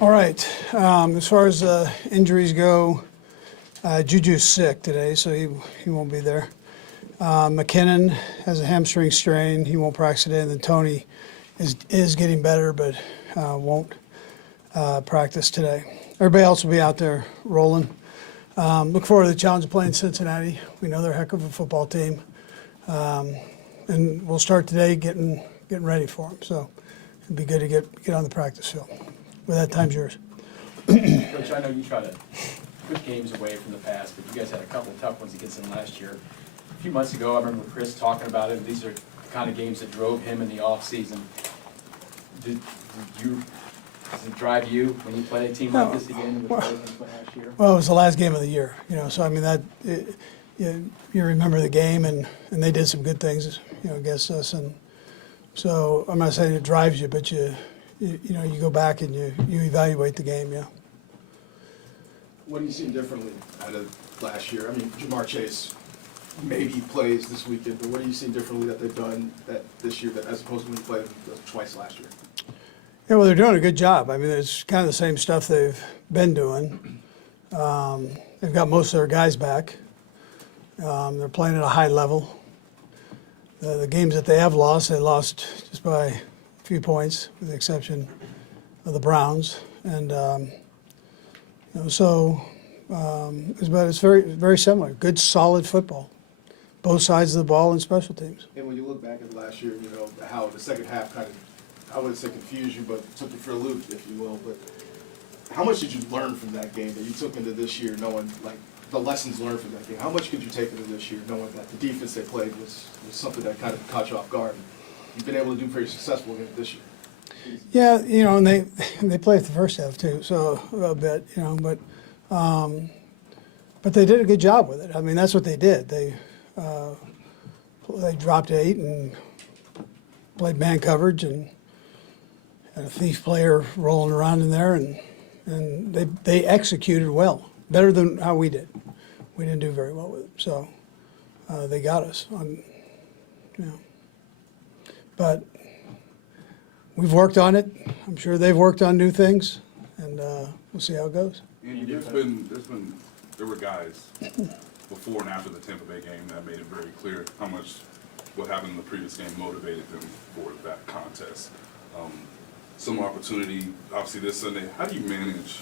All right. As far as injuries go, Juju's sick today, so he won't be there. McKinnon has a hamstring strain. He won't practice today. And then Tony is getting better, but won't practice today. Everybody else will be out there rolling. Look forward to the challenge of playing Cincinnati. We know they're a heck of a football team. And we'll start today getting ready for them. So it'd be good to get on the practice field. With that, time's yours. Coach, I know you try to put games away from the past, but you guys had a couple of tough ones against them last year. A few months ago, I remember Chris talking about it. These are the kind of games that drove him in the offseason. Does it drive you when you play a team like this again with last year? Well, it was the last game of the year, so I mean you remember the game, and they did some good things, against us, and so I'm not saying it drives you, but you go back and you evaluate the game, yeah. What do you see differently out of last year? I mean, Jamar Chase maybe plays this weekend, but what do you see differently that they've done this year as opposed to when you played them twice last year? Yeah, well, they're doing a good job. I mean, it's kind of the same stuff they've been doing. They've got most of their guys back. They're playing at a high level. The games that they have lost, they lost just by a few points, with the exception of the Browns. And but it's very, very similar. Good, solid football, both sides of the ball and special teams. And when you look back at last year, how the second half kind of, I wouldn't say confused you, but took you for a loop, if you will. But how much did you learn from that game that you took into this year, knowing like the lessons learned from that game? How much could you take into this year, knowing that the defense they played was something that kind of caught you off guard? You've been able to do very successful against this year. Yeah, and they played the first half too, so a bit, but they did a good job with it. I mean, that's what they did. They dropped 8 and played man coverage and had a thief player rolling around in there, and they executed well, better than how we did. We didn't do very well with it, so they got us on, But we've worked on it. I'm sure they've worked on new things, and we'll see how it goes. And there were guys before and after the Tampa Bay game that made it very clear how much what happened in the previous game motivated them for that contest. Some opportunity, obviously this Sunday. How do you manage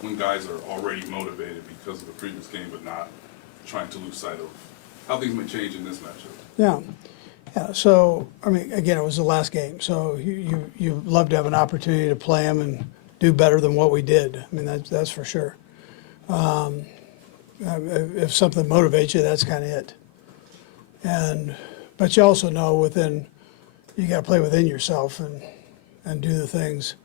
when guys are already motivated because of the previous game, but not trying to lose sight of how things may change in this matchup? Yeah. So I mean, again, it was the last game, so you love to have an opportunity to play them and do better than what we did. I mean, that's for sure. If something motivates you, that's kind of it. But you also know you got to play within yourself and do the things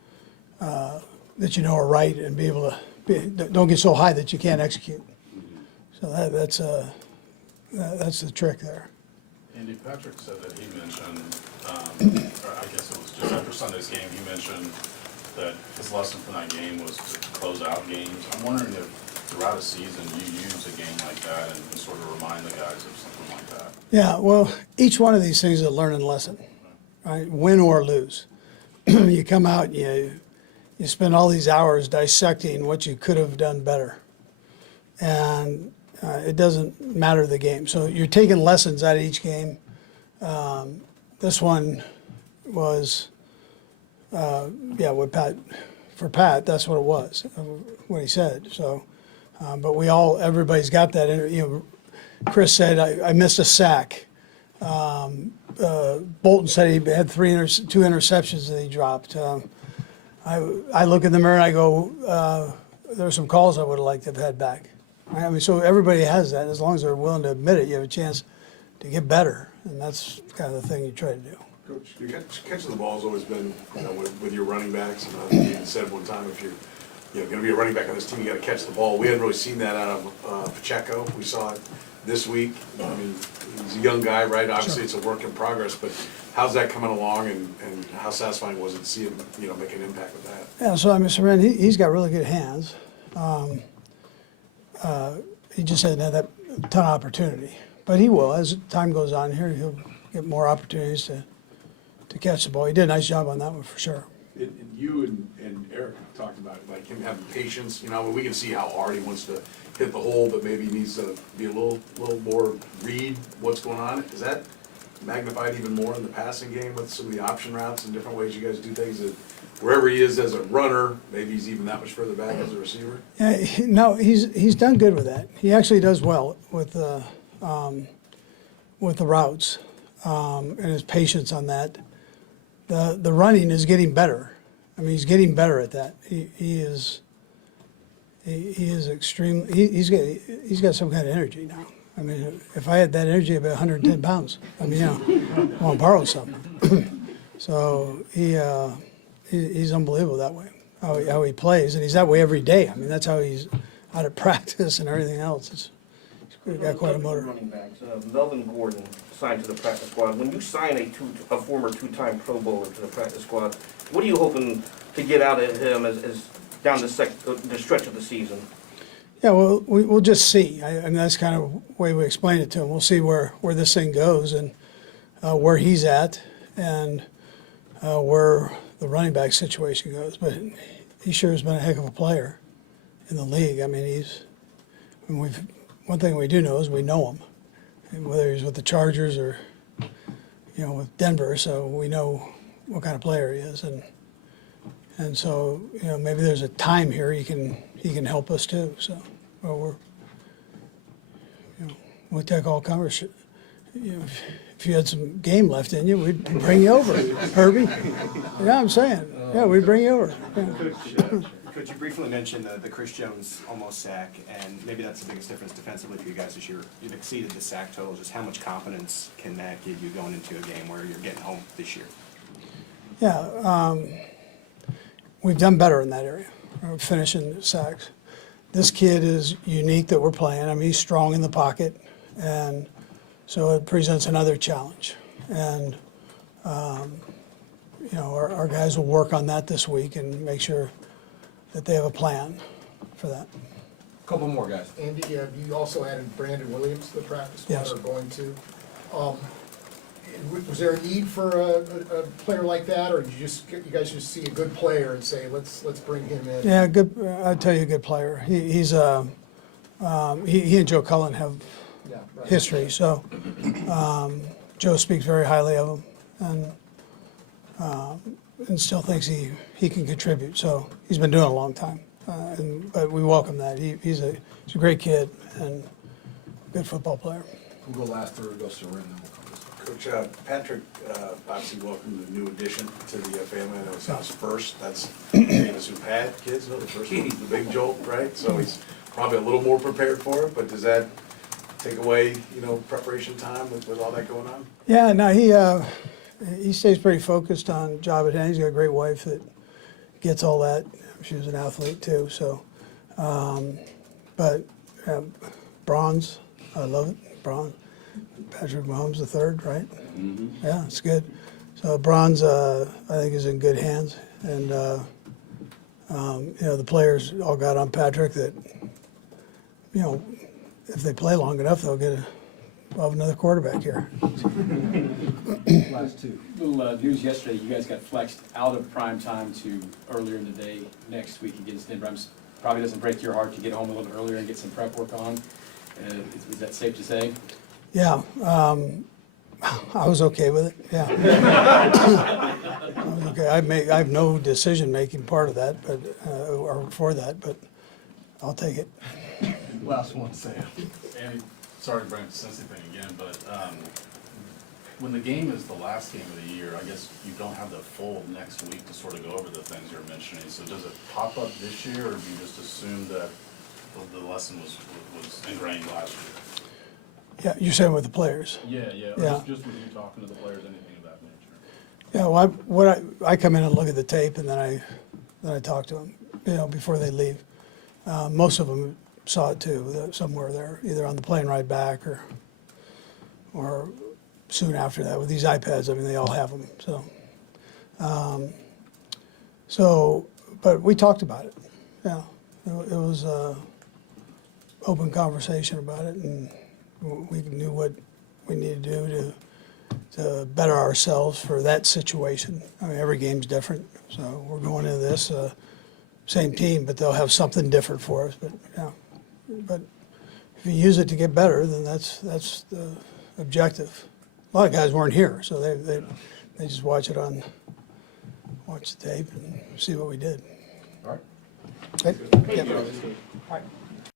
that you know are right, and be able to don't get so high that you can't execute. So that's the trick there. Andy, Patrick said that he mentioned, or I guess it was just after Sunday's game, he mentioned that his lesson from that game was to close out games. I'm wondering if throughout a season you use a game like that and sort of remind the guys of something like that. Yeah, well, each one of these things is a learning lesson, right? Win or lose. You come out and you spend all these hours dissecting what you could have done better. And it doesn't matter the game. So you're taking lessons out of each game. This one was, for Pat, that's what it was, what he said. So, but everybody's got that. Chris said, I missed a sack. Bolton said he had 2 interceptions that he dropped. I look in the mirror and I go, there's some calls I would have liked to have had back. I mean, so everybody has that. As long as they're willing to admit it, you have a chance to get better, and that's kind of the thing you try to do. Coach, catching the ball has always been, with your running backs. And you said one time, if you're going to be a running back on this team, you got to catch the ball. We hadn't really seen that out of Pacheco. We saw it this week. I mean, he's a young guy, right? Obviously, It's a work in progress, but how's that coming along, and how satisfying was it to see him, make an impact with that? Yeah, so I mean, Saran, he's got really good hands. He just hasn't had that ton of opportunity, but he will. As time goes on here, he'll get more opportunities to catch the ball. He did a nice job on that one for sure. And you and Eric talked about, like him having patience, you know, we can see how hard he wants to hit the hole, but maybe he needs to be a little more read what's going on. Is that magnified even more in the passing game with some of the option routes and different ways you guys do things, that wherever he is as a runner, maybe he's even that much further back as a receiver? Yeah, no, he's done good with that. He actually does well with the routes and his patience on that. The running is getting better. I mean, he's getting better at that. He is extremely. He's got some kind of energy now. I mean, if I had that energy, I'd be 110 pounds. I mean, I want to borrow something. So he's unbelievable that way. How he plays, and he's that way every day. I mean, that's how he's out of practice and everything else. He's got quite a motor. Running backs. Melvin Gordon signed to the practice squad. When you sign a former two-time Pro Bowler to the practice squad, what are you hoping to get out of him as down the stretch of the season? Yeah, well, we'll just see. I mean, that's kind of the way we explain it to him. We'll see where this thing goes and where he's at and where the running back situation goes. But he sure has been a heck of a player in the league. I mean, one thing we do know is we know him, and whether he's with the Chargers or with Denver. So we know what kind of player he is, and so maybe there's a time here he can help us too. So we'll take all comers. If you had some game left in you, we'd bring you over, Herbie. Yeah, I'm saying. Yeah, we'd bring you over. Yeah. Coach, you briefly mentioned the Chris Jones almost sack, and maybe that's the biggest difference defensively for you guys this year. You've exceeded the sack total. Just how much confidence can that give you going into a game where you're getting home this year? Yeah, we've done better in that area, finishing sacks. This kid is unique that we're playing. I mean, he's strong in the pocket, and so it presents another challenge. And, our guys will work on that this week and make sure that they have a plan for that. Couple more guys. Andy, you also added Brandon Williams to the practice squad, Yes. or going to. Was there a need for a player like that, or did you guys just see a good player and say, let's bring him in? Yeah, good. I'd tell you, a good player. He and Joe Cullen have Yeah, right. history, so Joe speaks very highly of him, and still thinks he can contribute. So he's been doing it a long time, but we welcome that. He's a great kid and good football player. We'll go last, third goes to Ren, then we'll come this way. Coach, Patrick, obviously welcomed a new addition to the family. I know it's his first. That's any of us who've had kids know the first one's the big jolt, right? So he's probably a little more prepared for it, but does that take away, preparation time with all that going on? Yeah, no, he stays pretty focused on job at hand. He's got a great wife that gets all that. She was an athlete too, so. But bronze, I love it, bronze. Patrick Mahomes the third, right? Mm-hmm. Yeah, it's good. So bronze, I think, is in good hands, and the players all got on Patrick that, if they play long enough, they'll have another quarterback here. Last two. Little news yesterday, you guys got flexed out of prime time to earlier in the day next week against Denver. Probably doesn't break your heart to get home a little bit earlier and get some prep work on. Is that safe to say? Yeah, I was okay with it. Yeah, I was okay. I have no decision-making part of that, but or for that, but I'll take it. Last one, Sam. Andy, sorry to bring up the Cincy thing again, but when the game is the last game of the year, I guess you don't have the full next week to sort of go over the things you're mentioning. So does it pop up this year, or do you just assume that the lesson was ingrained last year? Yeah, you're saying with the players. Yeah. Yeah. Just with you talking to the players, anything of that nature. Yeah, well, I come in and look at the tape, and then I talk to them, before they leave. Most of them saw it too, somewhere there, either on the plane ride back or soon after that. With these iPads, I mean, they all have them. So, but we talked about it. Yeah, it was open conversation about it, and we knew what we needed to do to better ourselves for that situation. I mean, every game's different, so we're going into this same team, but they'll have something different for us, but, yeah. But if you use it to get better, then that's the objective. A lot of guys weren't here, so they just watch the tape and see what we did. All right. Okay? Yep. All right.